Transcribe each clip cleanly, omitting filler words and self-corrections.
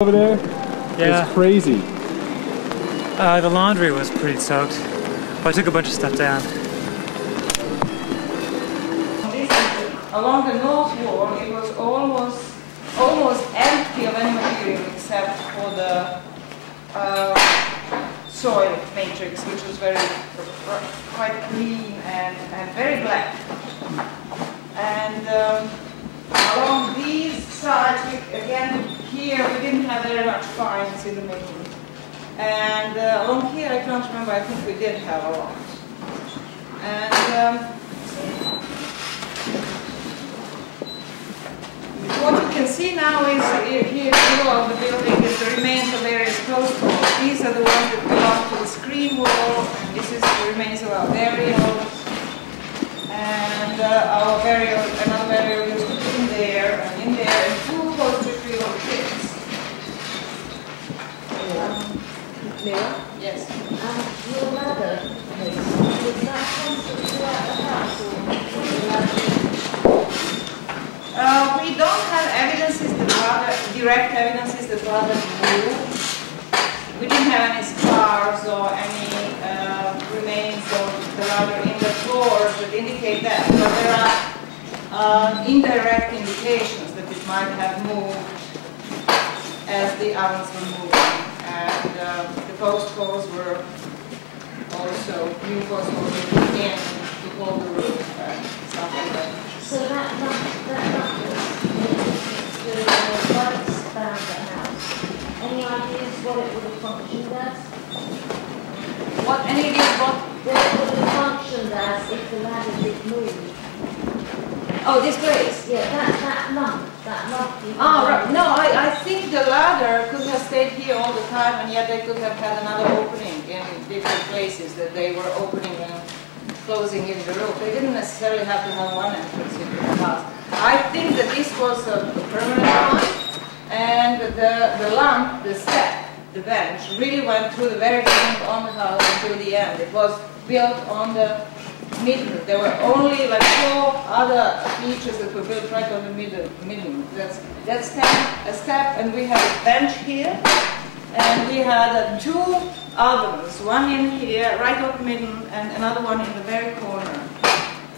over there? Yeah. It's crazy. The laundry was pretty soaked. But I took a bunch of stuff down. Along the north wall, it was almost empty of any material except for the soil matrix, which was quite clean and very black. And along these sides, again here we didn't have very much fines in the middle. And along here, I can't remember, I think we did have a lot. And what you can see now is here below the building is the remains of various post walls. These are the ones that belong to the screen wall, and this is the remains of our burial. And our burial, another burial is in there, and two post-retrieval pits. Yes. Your ladder, is that constant throughout the house, we don't have direct evidences that rather moved. We didn't have any scars or any remains of the ladder in the floors that indicate that, but there are indirect indications that it might have moved as the ovens were moving. And the post holes were also, new post holes were put in to hold the roof and stuff like that. so that was the lights around the house. Any ideas what it would have functioned as? What, any ideas what? What it would have functioned as if the ladder did move? Oh, this place? Yeah, that lump. Oh, right. No, I think the ladder could have stayed here all the time, and yet they could have had another opening in different places that they were opening and closing in the roof. They didn't necessarily have to have one entrance into the house. I think that this was a permanent one, and the lump, the step, the bench, really went through the very beginning on the house until the end. It was built on the middle. There were only like 4 other features that were built right on the middle. That's a step, and we had a bench here, and we had 2 ovens, one in here, right up the middle, and another one in the very corner.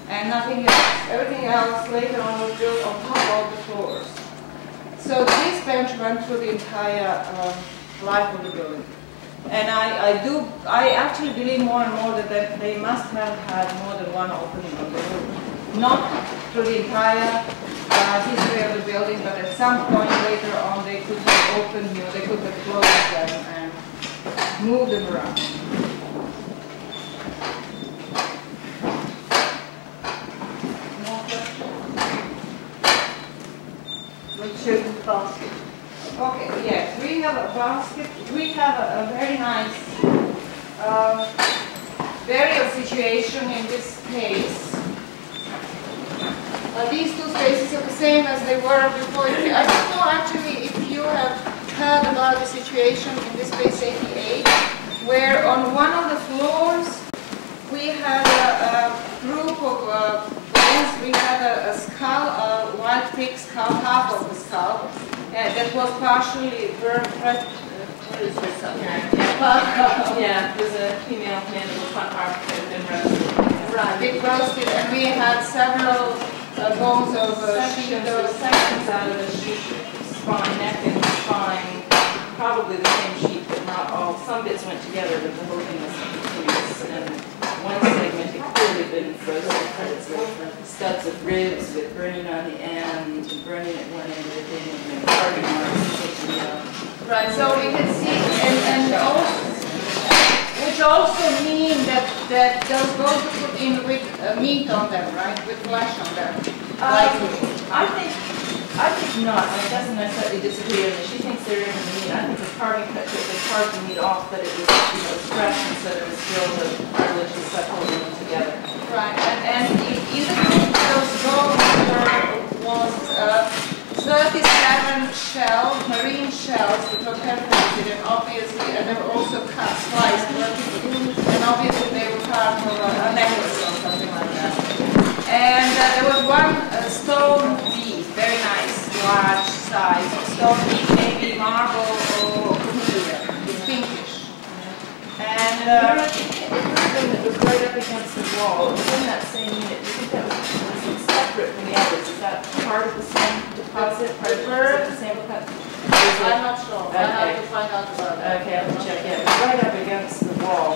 And nothing else. Everything else later on was built on top of the floors. So this bench went through the entire life of the building. And I actually believe more and more that they must have had more than one opening on the roof. Not through the entire history of the building, but at some point later on they could have opened, they could have closed them and moved them around. More questions? We'll show you the basket. Okay, yes, we have a basket. We have a very nice burial situation in this space. These 2 spaces are the same as they were before. I don't know actually if you have heard about the situation in this space 88, where on one of the floors we had a group of bones. We had a skull, a wild pig skull, half of the skull. That was partially burned. What is this up here? Yeah, there's a female mandible front arm that had been roasted. Right, big roasted, and we had several bones of sheep. There were sections out of the sheep, spine, neck and spine, probably the same sheep, but not all. Some bits went together, but the whole thing was continuous. And one segment had clearly been frozen. Studs of ribs with burning on the end, and burning at one end of the thing, and then carving marks taken out. Right, so we can see, and also, which also mean that those bones are put in with meat on them, right? With flesh on them. I think not. My cousin and I slightly disagree on this. She thinks they're in the meat. I think the carving cut it, they carved the meat off, but it was fresh instead of the still the cartilage and stuff holding them together. Right, and either those bones was 37 shells, marine shells, which were perforated, and obviously, and they were also cut, sliced vertically, and obviously they were part of a necklace or something like that. And there was one stone bead, very nice, large size stone bead, maybe marble room that was right up against the wall, it was in that same unit. Do you think that was separate from the others? Is that part of the same deposit, part of the sample cut? I'm not sure. I have Okay. to find out about that. Okay, I'll check it. It's right up against the wall.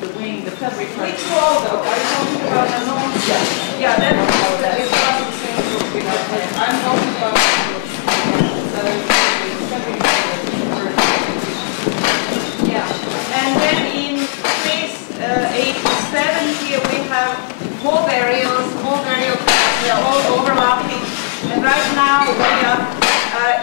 The wing, the covering part. Which wall though? Are you talking about the north? Yeah, that is not the same group. Because I'm talking about the covering part. Yeah. And then in phase 87 here we have more burial paths. They are all overlapping. And right now we are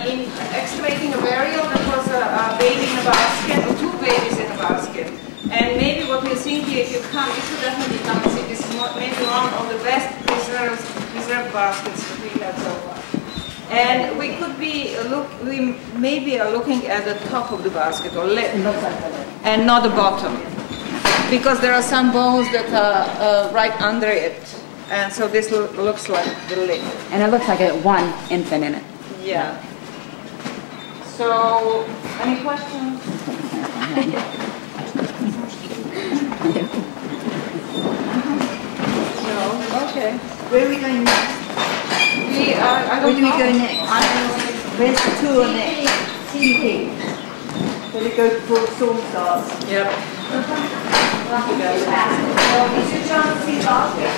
in excavating a burial that was a baby in a basket, or two babies in a basket. And maybe what we're seeing here, if you come, you should definitely come and see. This is maybe one of the best preserved baskets that we have so far. And we could be we maybe are looking at the top of the basket or lip, and not the bottom, because there are some bones that are right under it, and so this looks like the lid. And it looks like one infant in it. Yeah. So, any questions? No? Okay. Where are we going next? I don't Where do we know. go next? I don't know. Where's the tour next? TP. Where we go before the storm starts? Yep. Is your chance to see the basket?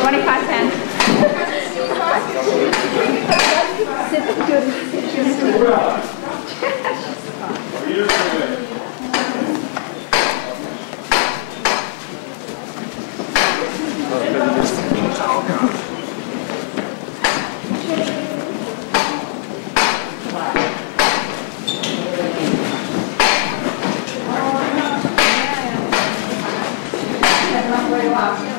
25 cents.